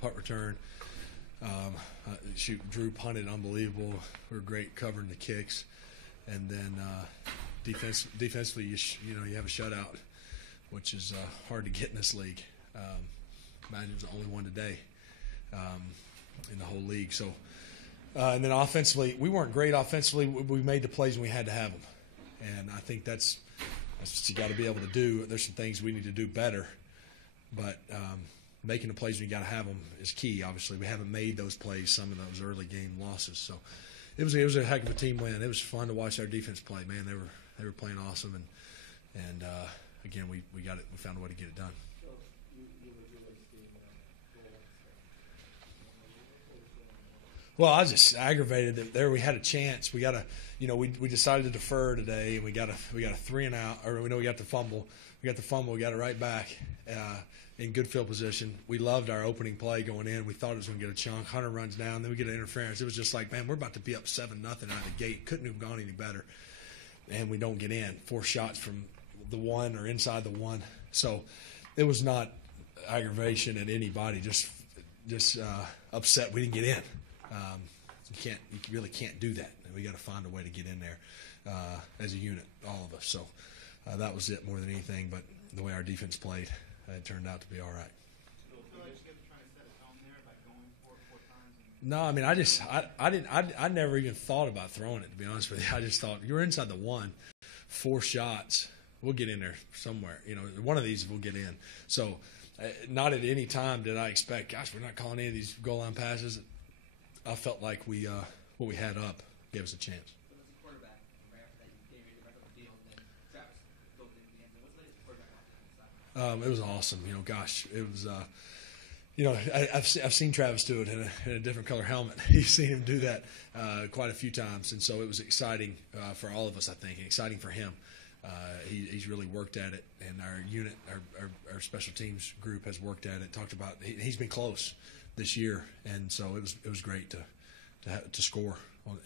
punt return. Drew punted unbelievable. We were great covering the kicks, and then defensively, you have a shutout, which is hard to get in this league. Imagine it's the only one today in the whole league. So, and then offensively, we weren't great offensively. We made the plays when we had to have them, and I think that's what you got to be able to do. There's some things we need to do better, but making the plays when you got to have them is key. Obviously, we haven't made those plays, some of those early game losses. So it was a heck of a team win. It was fun to watch our defense play. Man, they were playing awesome, and again we got it. We found a way to get it done. Well, I was just aggravated that there we had a chance. We got we decided to defer today, and we got a 3-and-out, or we know we got the fumble. We got the fumble. We got it right back in good field position. We loved our opening play going in. We thought it was going to get a chunk. Hunter runs down, then we get an interference. It was just like, man, we're about to be up 7-0 out of the gate. Couldn't have gone any better, and we don't get in. 4 shots from the 1 or inside the 1. So it was not aggravation at anybody. Just upset we didn't get in. You really can't do that. We got to find a way to get in there as a unit, all of us. So that was it more than anything. But the way our defense played, it turned out to be all right. No, I mean, I never even thought about throwing it, to be honest with you. I just thought, you're inside the 1, 4 shots, we'll get in there somewhere. One of these we'll get in. So not at any time did I expect, gosh, we're not calling any of these goal line passes. I felt like what we had up gave us a chance. It was awesome. Gosh, it was. I've seen Travis do it in a different color helmet. You've seen him do that quite a few times, and so it was exciting for all of us. I think exciting for him. He's really worked at it, and our unit, our special teams group has worked at it. Talked about he's been close this year, and so it was great to score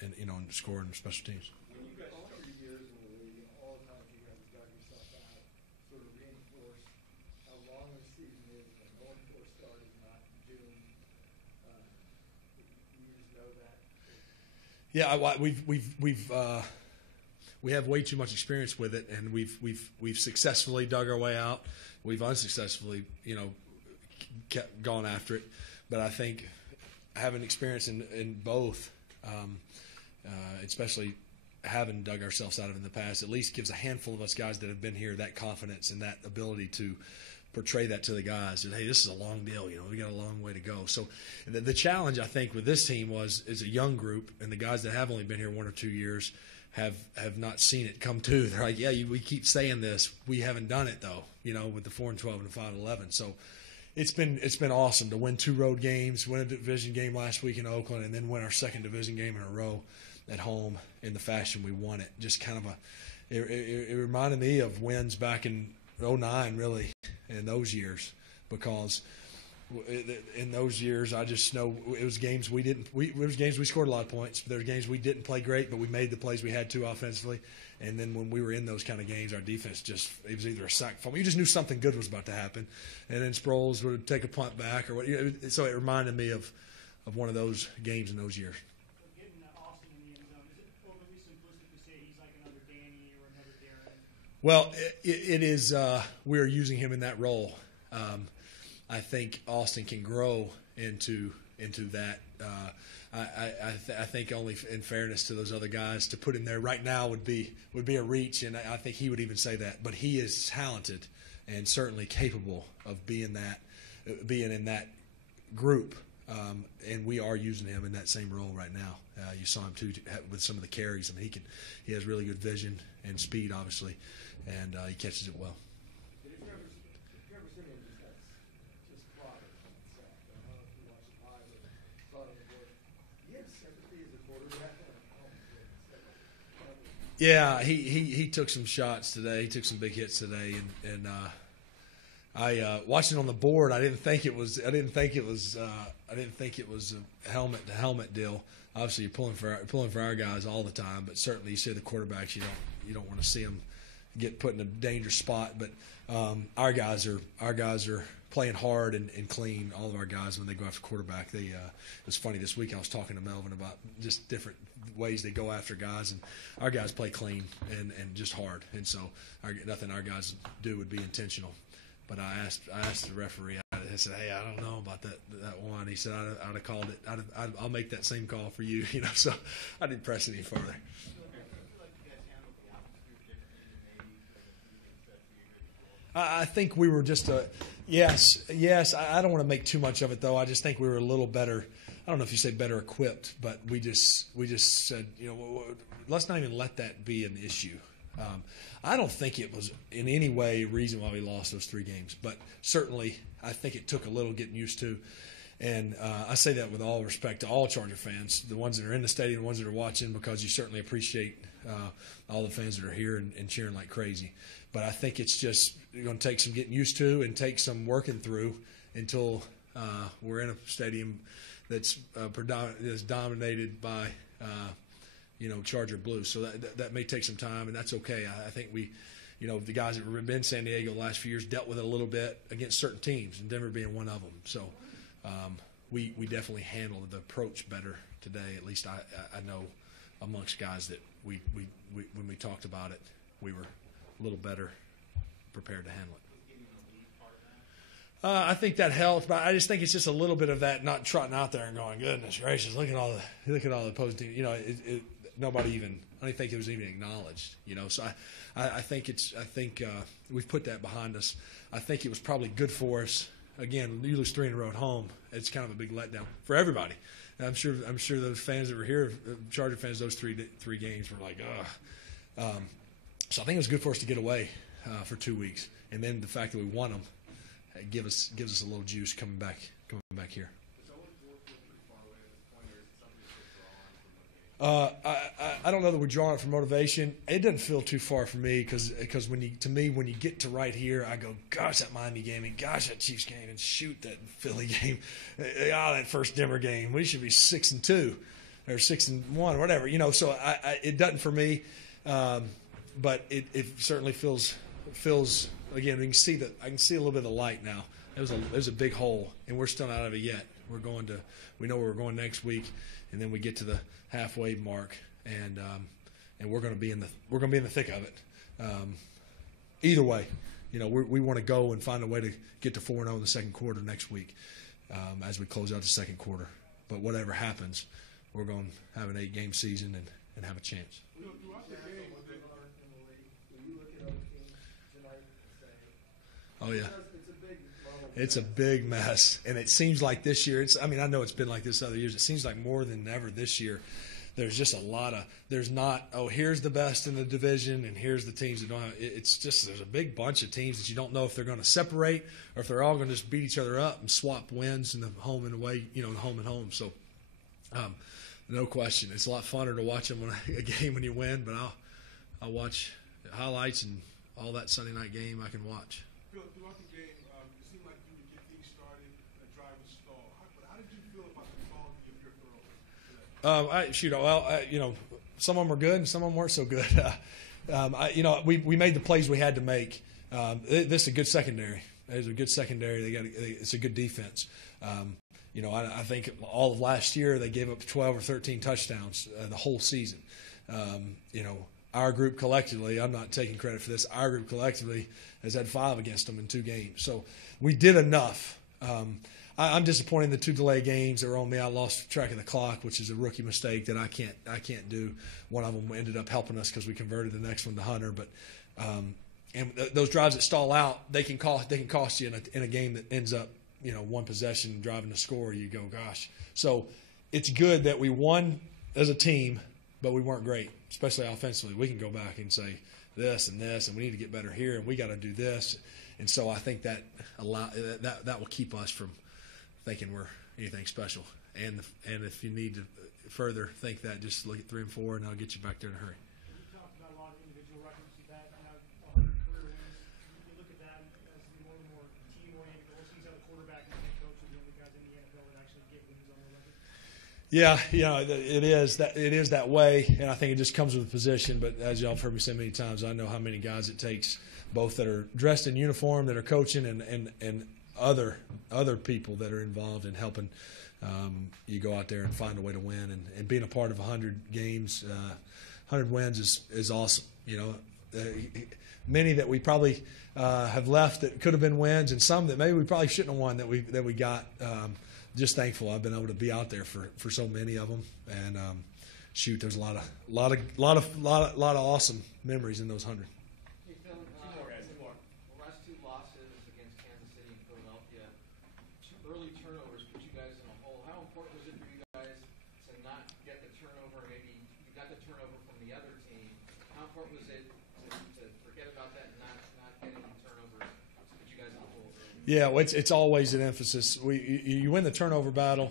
and score in special teams. When you guys started years in the league, all the times you guys dug yourself out, sort of reinforce how long the season is, and knowing before it started, not June. You just know that. Yeah, we have way too much experience with it, and we've successfully dug our way out. We've unsuccessfully, kept gone after it. But I think having experience in both, especially having dug ourselves out of it in the past, at least gives a handful of us guys that have been here that confidence and that ability to portray that to the guys. That, hey, this is a long deal. We got a long way to go. So the challenge, I think, with this team is a young group, and the guys that have only been here 1 or 2 years have not seen it come to. They're like, yeah, we keep saying this. We haven't done it, though, with the 4-12 and 5-11. So it's been awesome to win 2 road games, win a division game last week in Oakland, and then win our 2nd division game in a row at home in the fashion we won it. Just kind of it reminded me of wins back in 2009, really, in those years, because in those years I just know it was games we scored a lot of points. There were games we didn't play great, but we made the plays we had to offensively. And then when we were in those kind of games, our defense it was either a sack fumble. You just knew something good was about to happen. And then Sproles would take a punt back or what. So it reminded me of one of those games in those years. Getting Austin in the end zone, is it overly simplistic to say he's like another Danny or another Darren? Well, it is. We are using him in that role. I think Austin can grow into that. I think only in fairness to those other guys to put him there right now would be a reach, and I think he would even say that. But he is talented and certainly capable of being in that group, and we are using him in that same role right now. You saw him too with some of the carries. I mean, he has really good vision and speed, obviously, and he catches it well. Yeah, he took some shots today. He took some big hits today, and I watched it on the board. I didn't think it was a helmet to helmet deal. Obviously, you're pulling for our guys all the time, but certainly you see the quarterbacks. You don't want to see them get put in a dangerous spot. But our guys are playing hard and clean. All of our guys, when they go after quarterback, it was funny this week. I was talking to Melvin about just different ways they go after guys, and our guys play clean and just hard. And so nothing our guys do would be intentional. But I asked the referee. I said, "Hey, I don't know about that one." He said, "I'd have called it. I'll make that same call for you." So I didn't press any further. I think we were just yes. I don't want to make too much of it, though. I just think we were a little better. I don't know if you say better equipped, but we just said, let's not even let that be an issue. I don't think it was in any way a reason why we lost those 3 games, but certainly I think it took a little getting used to. And I say that with all respect to all Charger fans, the ones that are in the stadium, the ones that are watching, because you certainly appreciate all the fans that are here and cheering like crazy. But I think it's just going to take some getting used to and take some working through until we're in a stadium that's dominated by Charger blue. So that may take some time, and that's okay. I think we, the guys that have been in San Diego the last few years dealt with it a little bit against certain teams, and Denver being one of them. So we definitely handled the approach better today. At least I know amongst guys that we when we talked about it, we were a little better prepared to handle it. I think that helped, but I just think it's just a little bit of that, not trotting out there and going, "Goodness gracious, look at all the opposing teams." Nobody even. I don't think it was even acknowledged. So I think we've put that behind us. I think it was probably good for us. Again, you lose 3 in a row at home. It's kind of a big letdown for everybody. And I'm sure those fans that were here, Charger fans, those three games were like, ugh. So I think it was good for us to get away for 2 weeks, and then the fact that we won them gives us a little juice coming back here. I don't know that we're drawing it for motivation. It doesn't feel too far for me because when you get to right here, I go, gosh, that Miami game, and gosh, that Chiefs game, and shoot, that Philly game, that first Denver game. We should be 6-2 or 6-1, whatever. So it doesn't for me, but it certainly feels. Again, I can see a little bit of the light now. There's a big hole, and we're still not out of it yet. We know where we're going next week, and then we get to the halfway mark, and we're going to be in the thick of it. Either way, we want to go and find a way to get to 4-0 in the second quarter next week as we close out the second quarter. But whatever happens, we're going to have an 8-game season and have a chance. Oh, yeah. It's a big mess, and it seems like this year. I know it's been like this other years. It seems like more than ever this year. There's just a lot of. There's not. Oh, here's the best in the division, and here's the teams that don't have. It's just there's a big bunch of teams that you don't know if they're going to separate or if they're all going to just beat each other up and swap wins in the home and away. Home and home. So, no question, it's a lot funner to watch them a game when you win. But I'll watch highlights and all that Sunday night game I can watch. Throughout the game, it seemed like you would get things started, a drive would stall. How did you feel about the quality of your throws? Some of them were good and some of them weren't so good. We made the plays we had to make. This is a good secondary. It's a good secondary. It's a good defense. I think all of last year they gave up 12 or 13 touchdowns the whole season. Our group collectively, I'm not taking credit for this, our group collectively has had 5 against them in 2 games. So we did enough. I'm disappointed in the 2 delay games that were on me. I lost track of the clock, which is a rookie mistake that I can't do. One of them ended up helping us because we converted the next one to Hunter. But those drives that stall out, they can cost you in a game that ends up one possession driving to score. You go, gosh. So it's good that we won as a team, but we weren't great, especially offensively. We can go back and say this, and we need to get better here, and we got to do this. And so I think that will keep us from thinking we're anything special. And if you need to further think that, just look at 3 and 4, and I'll get you back there in a hurry. You talked about a lot of individual records to that. 100 career wins. You look at that as more and more team-oriented goals. He's a quarterback and head coach of the only guys in the NFL that actually get wins on the record. Yeah, it is that way, and I think it just comes with the position. But as y'all have heard me say many times, I know how many guys it takes, both that are dressed in uniform, that are coaching, and other people that are involved in helping you go out there and find a way to win. And being a part of 100 games, 100 wins is awesome. You know, many that we probably have left that could have been wins, and some that maybe we probably shouldn't have won that we got. Just thankful I've been able to be out there for so many of them. And shoot, there's a lot of awesome memories in those 100. Hey, Phil, the last two losses against Kansas City and Philadelphia, two early turnovers put you guys in a hole. How important was it for you guys to not get the turnover? Maybe you got the turnover from the other team. How important was it to forget about that and not getting the turnovers to put you guys in a hole? Yeah, well, it's always an emphasis. You win the turnover battle,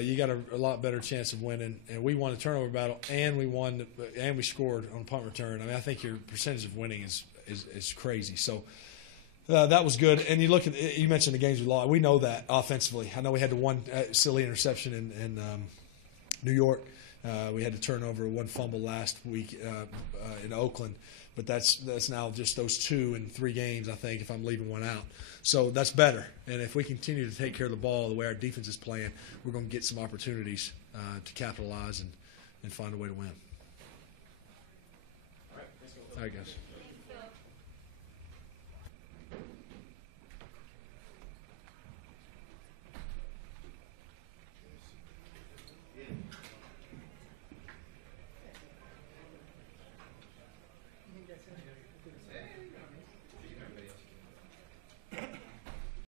you got a lot better chance of winning. And we won the turnover battle, and we scored on punt return. I mean, I think your percentage of winning is crazy. So that was good. And you mentioned the games we lost. We know that offensively. I know we had the one silly interception in New York. We had to turn over one fumble last week in Oakland. But that's now just those 2 in 3 games, I think, if I'm leaving one out. So that's better. And if we continue to take care of the ball the way our defense is playing, we're going to get some opportunities to capitalize and find a way to win. All right, let's go. All right, guys.